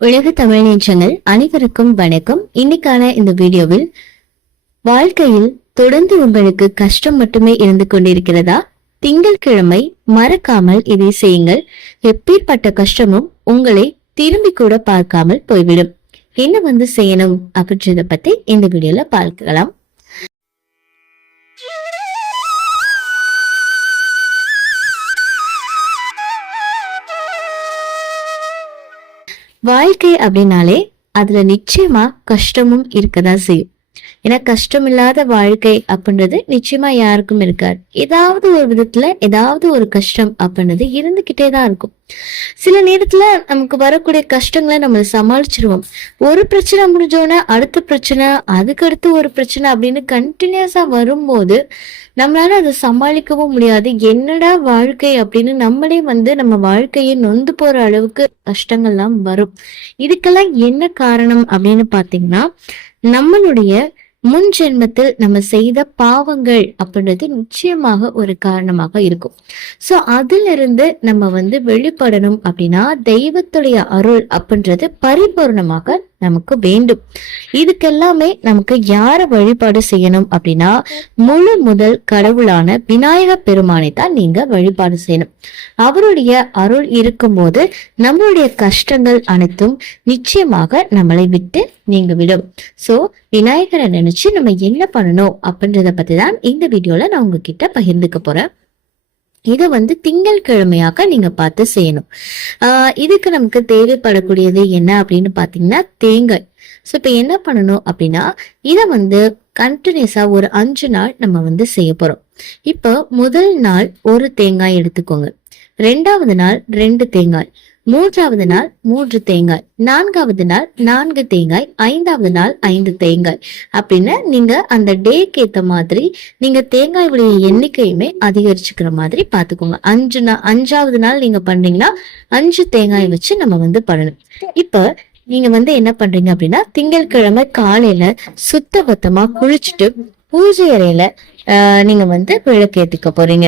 உலக தமிழ் நேற்றங்கள் அனைவருக்கும் வணக்கம். இன்னைக்கான இந்த வீடியோவில் வாழ்க்கையில் தொடர்ந்து உங்களுக்கு கஷ்டம் மட்டுமே இருந்து கொண்டிருக்கிறதா? திங்கட்கிழமை மறக்காமல் இதை செய்யுங்கள். எப்பேற்பட்ட கஷ்டமும் உங்களை திரும்பி கூட பார்க்காமல் போய்விடும். என்ன வந்து செய்யணும் அப்படின்றத பத்தி இந்த வீடியோல பார்க்கலாம். வாழ்க்கை அப்படின்னாலே அதுல நிச்சயமா கஷ்டமும் இருக்கதான் செய்யும். ஏன்னா கஷ்டம் இல்லாத வாழ்க்கை அப்படின்றது நிச்சயமா யாருக்கும் இருக்காது. ஏதாவது ஒரு விதத்துல ஏதாவது ஒரு கஷ்டம் அப்படின்றது இருந்துகிட்டே தான் இருக்கும். சில நேரத்துல நமக்கு வரக்கூடிய கஷ்டங்களை நம்ம சமாளிச்சிருவோம். ஒரு பிரச்சனை முடிஞ்சோன்னா அடுத்த பிரச்சனை அதுக்கடுத்து ஒரு பிரச்சனை அப்படின்னு கண்டினியூஸா வரும்போது நம்மளால அதை சமாளிக்கவும் முடியாது. என்னடா வாழ்க்கை அப்படின்னு நம்மளே வந்து நம்ம வாழ்க்கையை நொந்து போற அளவுக்கு கஷ்டங்கள்லாம் வரும். இதுக்கெல்லாம் என்ன காரணம் அப்படின்னு பாத்தீங்கன்னா நம்மளுடைய முன் ஜென்மத்தில் நம்ம செய்த பாவங்கள் அப்படின்றது நிச்சயமாக ஒரு காரணமாக இருக்கும். சோ அதுல இருந்து நம்ம வந்து வெளிப்படணும் அப்படின்னா தெய்வத்துடைய அருள் அப்படின்றது பரிபூர்ணமாக நமக்கு வேண்டும். இதுக்கெல்லாமே நமக்கு யார வழிபாடு செய்யணும் அப்படின்னா முழு முதல் கடவுளான விநாயக பெருமானை தான் நீங்க வழிபாடு செய்யணும். அவருடைய அருள் இருக்கும்போது நம்மளுடைய கஷ்டங்கள் அனைத்தும் நிச்சயமாக நம்மளை விட்டு நீங்க விடும் சோ விநாயகரை நினைச்சு நம்ம என்ன பண்ணணும் அப்படின்றத பத்தி தான் இந்த வீடியோல நான் உங்ககிட்ட பகிர்ந்துக்க போறேன். இதை வந்து திங்கள் கிழமையாக நீங்க பார்த்து செய்யணும். ஆஹ் இதுக்கு நமக்கு தேவைப்படக்கூடியது என்ன அப்படின்னு பாத்தீங்கன்னா தேங்காய். ஸோ இப்போ என்ன பண்ணணும் அப்படின்னா இதை வந்து கண்டினியூஸா ஒரு அஞ்சு நாள் நம்ம வந்து செய்ய போறோம். இப்போ முதல் நாள் ஒரு தேங்காய் எடுத்துக்கோங்க. ரெண்டாவது நாள் ரெண்டு தேங்காய். மூன்றாவது நாள் மூன்று தேங்காய் நான்காவது நாள் நான்கு தேங்காய் ஐந்தாவது நாள் ஐந்து தேங்காய். அப்படின்னு நீங்க அந்த டேக்கு ஏத்த மாதிரி நீங்க தேங்காயுடைய எண்ணிக்கையுமே அதிகரிச்சுக்கிற மாதிரி பாத்துக்கோங்க அஞ்சு நாள் அஞ்சாவது நாள் நீங்க பண்றீங்கன்னா அஞ்சு தேங்காய் வச்சு நம்ம வந்து பண்ணணும். இப்ப நீங்க வந்து என்ன பண்றீங்க அப்படின்னா திங்கட்கிழமை காலையில சுத்த பத்தமா குளிச்சுட்டு பூஜை அறையில ஆஹ், நீங்க வந்து விளக்கு ஏத்துக்க போறீங்க.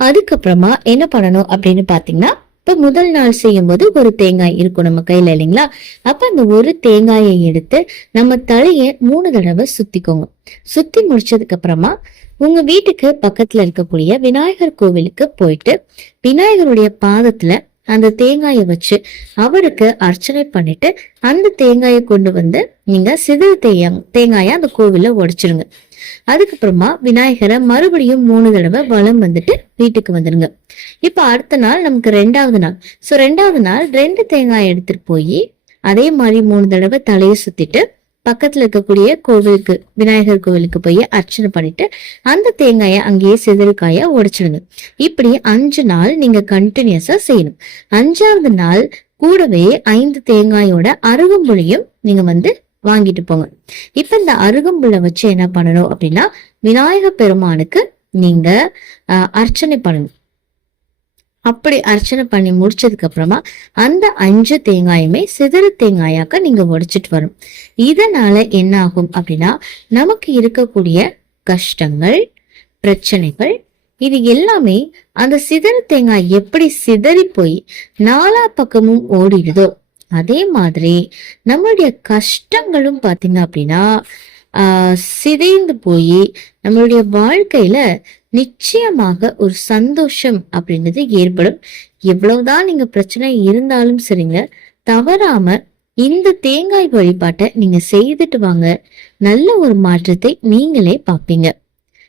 அதுக்கப்புறமா என்ன பண்ணணும் அப்படின்னு பாத்தீங்கன்னா இப்ப முதல் நாள் செய்யும் போது ஒரு தேங்காய் இருக்கும் நம்ம கையில இல்லைங்களா? அப்ப அந்த ஒரு தேங்காயை எடுத்து நம்ம தலைய மூணு தடவை சுத்திக்கோங்க. சுத்தி முடிச்சதுக்கு அப்புறமா உங்க வீட்டுக்கு பக்கத்துல இருக்கக்கூடிய விநாயகர் கோவிலுக்கு போயிட்டு விநாயகருடைய பாதத்துல அந்த தேங்காயை வச்சு அவருக்கு அர்ச்சனை பண்ணிட்டு அந்த தேங்காயை கொண்டு வந்து நீங்க சிதல் தேங்காய் தேங்காயை அந்த கோவில உடைச்சிருங்க. அதுக்கப்புறமா விநாயகரை மறுபடியும் மூணு தடவை வளம் வந்துட்டு வீட்டுக்கு வந்துருங்க. இப்ப அடுத்த நாள் நமக்கு ரெண்டாவது நாள். சோ ரெண்டாவது நாள் ரெண்டு தேங்காய் எடுத்துட்டு போய் அதே மாதிரி மூணு தடவை தலையை சுத்திட்டு பக்கத்துல இருக்கக்கூடிய கோவிலுக்கு விநாயகர் கோவிலுக்கு போய் அர்ச்சனை பண்ணிட்டு அந்த தேங்காயை அங்கேயே சிதறுக்காய உடைச்சிடுங்க. இப்படி அஞ்சு நாள் நீங்க கண்டினியூஸா செய்யணும். அஞ்சாவது நாள் கூடவே ஐந்து தேங்காயோட அருகம்புளியும் நீங்க வந்து வாங்கிட்டு போங்க. இப்ப இந்த அருகம்புல்லை வச்சு என்ன பண்ணணும் அப்படின்னா விநாயக பெருமானுக்கு நீங்க அர்ச்சனை பண்ணணும். அப்படி அர்ச்சனை பண்ணி முடிச்சதுக்கு அப்புறமா அந்த அஞ்சு தேங்காயுமே சிதறு தேங்காயாக்க நீங்க உடைச்சிட்டு வரும் இதனால என்ன ஆகும் அப்படின்னா நமக்கு இருக்கக்கூடிய கஷ்டங்கள் பிரச்சனைகள் இது எல்லாமே அந்த சிதறு தேங்காய் எப்படி சிதறி போய் நாலா பக்கமும் ஓடிடுதோ அதே மாதிரி நம்மளுடைய கஷ்டங்களும் பார்த்தீங்க அப்படின்னா ஆஹ் சிதைந்து போய் நம்மளுடைய வாழ்க்கையில நிச்சயமாக ஒரு சந்தோஷம் அப்படின்றது ஏற்படும். எவ்வளவுதான் நீங்க பிரச்சனை இருந்தாலும் சரிங்க தவறாம இந்த தேங்காய் வழிபாட்டை நீங்க செய்துட்டு வாங்க. நல்ல ஒரு மாற்றத்தை நீங்களே பார்ப்பீங்க.